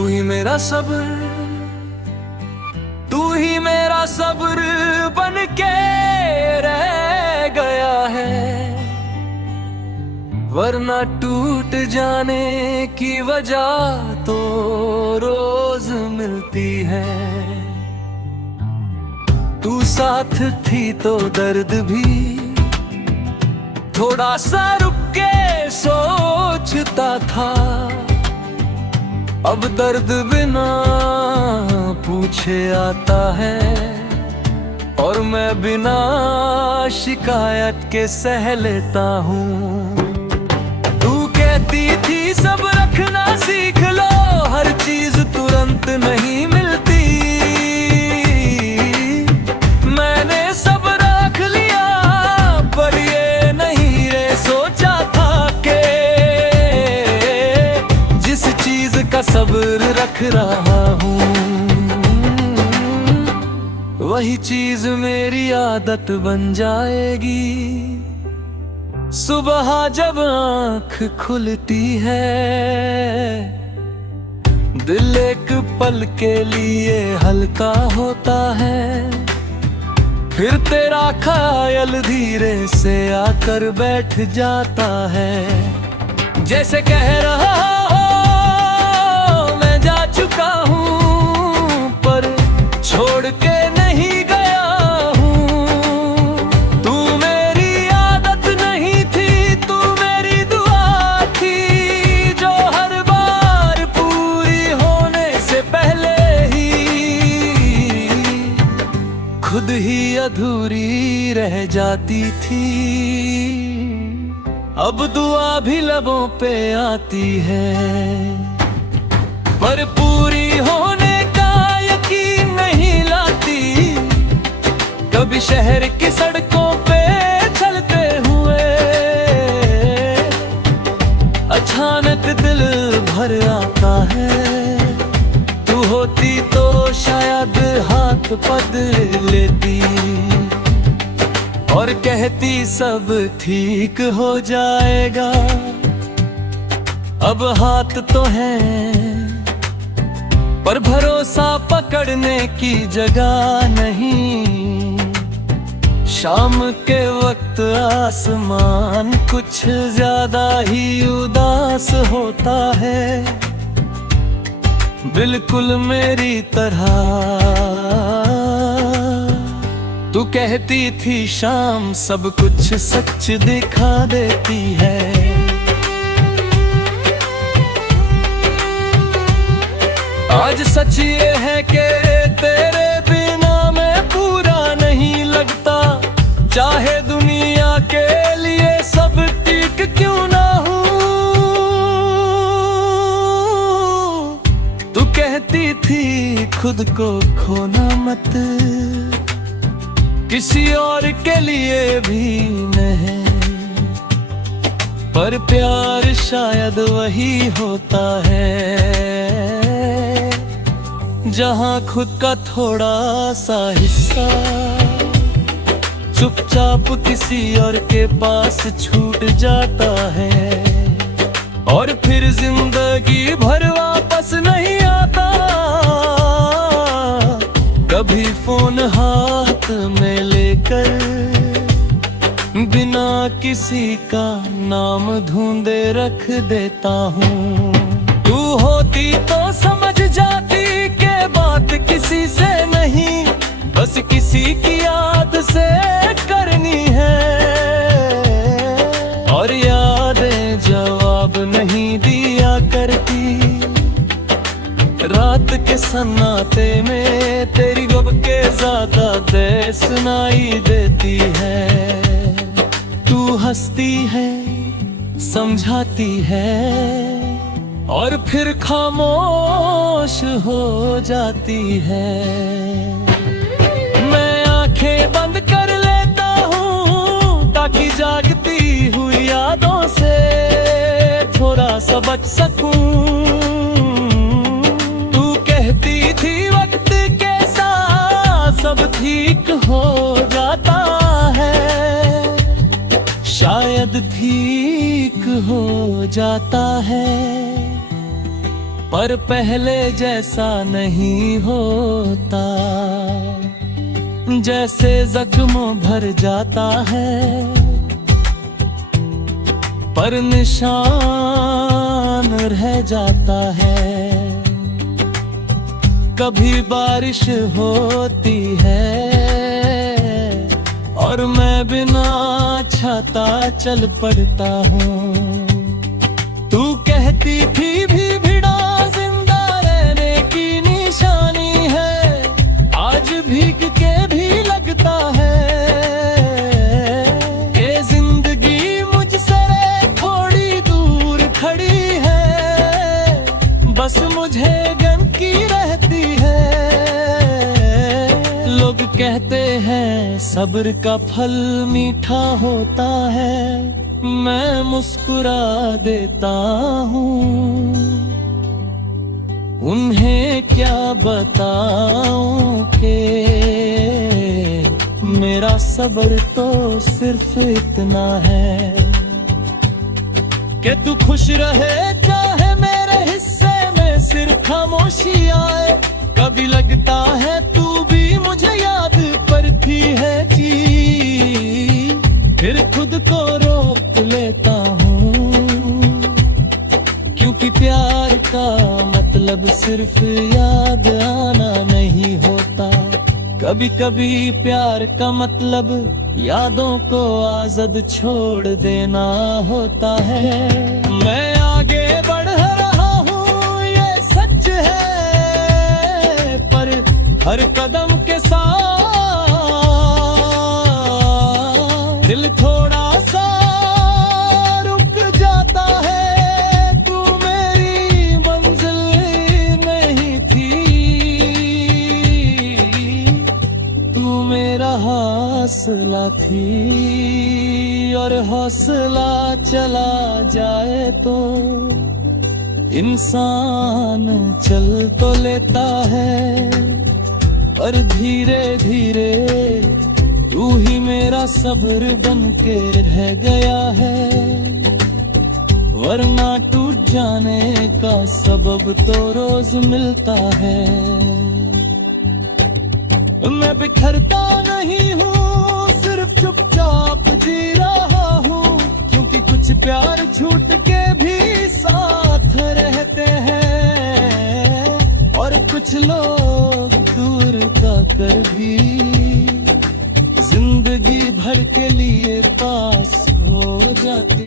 तू ही मेरा सब्र, तू ही मेरा सब्र बन के रह गया है, वरना टूट जाने की वजह तो रोज मिलती है। तू साथ थी तो दर्द भी थोड़ा सा रुक के सोचता था, अब दर्द बिना पूछे आता है और मैं बिना शिकायत के सह लेता हूँ। तू कहती थी सब रखना सीख लो, हर चीज तुरंत नहीं मिलती, मैंने सब रख लिया पर ये नहीं रे सोचा था कि जिस चीज का सब्र रख रहा हूँ वही चीज मेरी आदत बन जाएगी। सुबह जब आँख खुलती है दिल एक पल के लिए हल्का होता है, फिर तेरा ख्याल धीरे से आकर बैठ जाता है। जैसे कह रहा हो मैं जा चुका हूँ पर छोड़ के नहीं गया हूँ। तू मेरी आदत नहीं थी, तू मेरी दुआ थी जो हर बार पूरी होने से पहले ही खुद ही अधूरी रह जाती थी। अब दुआ भी लबों पे आती है पर पूरी होने का यकीन नहीं लाती। कभी शहर की सड़कों पे चलते हुए अचानक दिल भर आता है, तू होती तो शायद हाथ पकड़ लेती और कहती सब ठीक हो जाएगा। अब हाथ तो है पर भरोसा पकड़ने की जगह नहीं। शाम के वक्त आसमान कुछ ज्यादा ही उदास होता है, बिल्कुल मेरी तरह। तू कहती थी शाम सब कुछ सच दिखा देती है, आज सच ये है कि तेरे बिना मैं पूरा नहीं लगता। चाहे दुनिया के लिए सब ठीक क्यों ना हूँ। तू कहती थी खुद को खोना मत, किसी और के लिए भी नहीं, पर प्यार शायद वही होता है जहाँ खुद का थोड़ा सा हिस्सा चुपचाप किसी और के पास छूट जाता है और फिर जिंदगी भर वापस नहीं आता। कभी फोन हाथ में लेकर बिना किसी का नाम ढूंढे रख देता हूँ। तू होती तो समझ जाती के बात किसी से नहीं, बस किसी की याद से करनी है और यादें जवाब नहीं दिया करती। रात के सन्नाटे में तेरी गम के ज्यादा दे सुनाई देती है। तू हंसती है समझाती है और फिर खामोश हो जाती है। मैं आंखें बंद कर लेता हूँ ताकि जागती हुई यादों से थोड़ा सा बच सकूं। तू कहती थी वक्त के साथ सब ठीक हो जाता है, शायद ठीक हो जाता है। पर पहले जैसा नहीं होता। जैसे जख्म भर जाता है पर निशान रह जाता है। कभी बारिश होती है और मैं बिना छाता चल पड़ता हूँ। तू कहती थी भी भिड़ा जिंदा रहने की निशानी है, आज भीग के भी लगता है कि जिंदगी मुझसे थोड़ी दूर खड़ी है, बस मुझे गम की रहती है। लोग कहते हैं सब्र का फल मीठा होता है, मैं मुस्कुरा देता हूँ। उन्हें क्या बताऊं कि मेरा सब्र तो सिर्फ इतना है कि तू खुश रहे, चाहे मेरे हिस्से में सिर्फ खामोशी आए। कभी लगता है तू भी मुझे याद करती है जी, फिर खुद को रोक लेता हूँ। क्योंकि प्यार का मतलब सिर्फ याद आना नहीं होता, कभी कभी प्यार का मतलब यादों को आजाद छोड़ देना होता है। मैं आगे बढ़ रहा हूँ ये सच है, पर हर कदम के साथ दिल थोड़ा सा रुक जाता है। तू मेरी मंजिल नहीं थी, तू मेरा हौसला थी, और हौसला चला जाए तो इंसान चल तो लेता है, पर धीरे धीरे तू ही मेरा सब्र बन के रह गया है। वरना टूट जाने का सबब तो रोज मिलता है। मैं बिखरता नहीं हूँ, सिर्फ चुपचाप जी रहा हूँ, क्योंकि कुछ प्यार छूट के भी साथ रहते हैं, और कुछ लोग दूर का कर भी जिंदगी भर के लिए पास हो जाते